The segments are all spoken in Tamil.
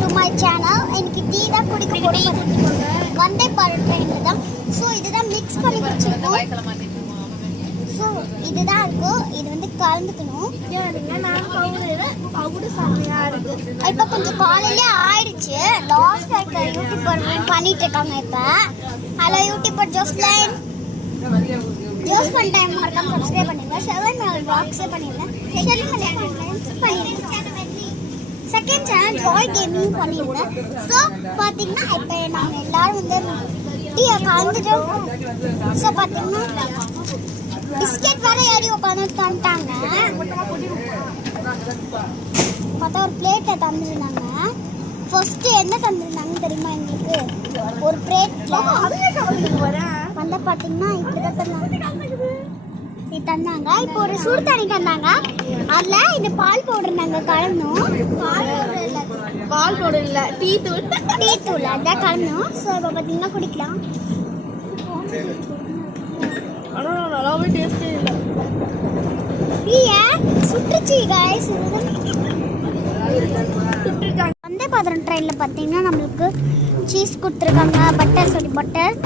To my channel. எனக்கு டீ தான் குடிக்க போறோம். வந்தே பாருங்க இதுதான். ஸோ இதுதான் மிக்ஸ் பண்ணி வச்சிருக்கோம். ஸோ இதுதான் இருக்கும். இது வந்து கலந்துக்கணும். இப்போ கொஞ்சம் காலையிலே ஆயிடுச்சு. லாஸ்ட் யூடியூபர் பண்ணிட்டு இருக்காங்க. இப்போ ஹலோ யூடியூபர் ஜோஸ்லைன் யூஸ் பண்ண டைம் மறக்காம சப்ஸ்கிரைப் பண்ணுங்க. 7 பாக்ஸ் பண்ணிருந்தேன். செகண்ட் சேனல் ஜாய் கேமிங் பண்ணிருந்தேன். ஸோ பார்த்தீங்கன்னா இப்போ நாங்கள் எல்லாரும் வந்து டீயை கலந்துட்டோம். ஸோ பார்த்தீங்கன்னா பிஸ்கெட் வேற ஏறி உட்காந்து தந்துட்டாங்க. பார்த்தா ஒரு பிளேட்டை தந்துருந்தாங்க. ஃபர்ஸ்ட் என்ன தந்துருந்தாங்கன்னு தெரியுமா எங்களுக்கு? ஒரு பிளேட்ல வந்து பார்த்தீங்கன்னா இப்படி தந்தாங்க. இப்போ ஒரு சுடு தண்ணி தந்தாங்க. அதில் இந்த பால் பவுடர் நாங்கள் கலந்தோம். பால் பவுடர் இல்லை, டீ தூள் அதான் கலந்தோம். ஸோ இப்போ பார்த்தீங்கன்னா குடிக்கலாம். ஆனால் நல்லாவே டேஸ்டே இல்லை. டீயை சுட்டுச்சு கைஸ். வந்தே பாத்திரம் ட்ரெயினில் பார்த்தீங்கன்னா நம்மளுக்கு சீஸ் கொடுத்துருக்காங்க. பட்டர்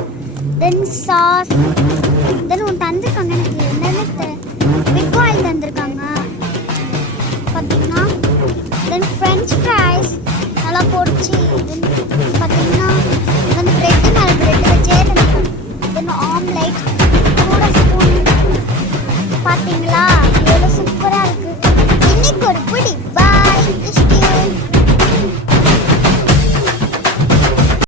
தென் சாஸ் தென்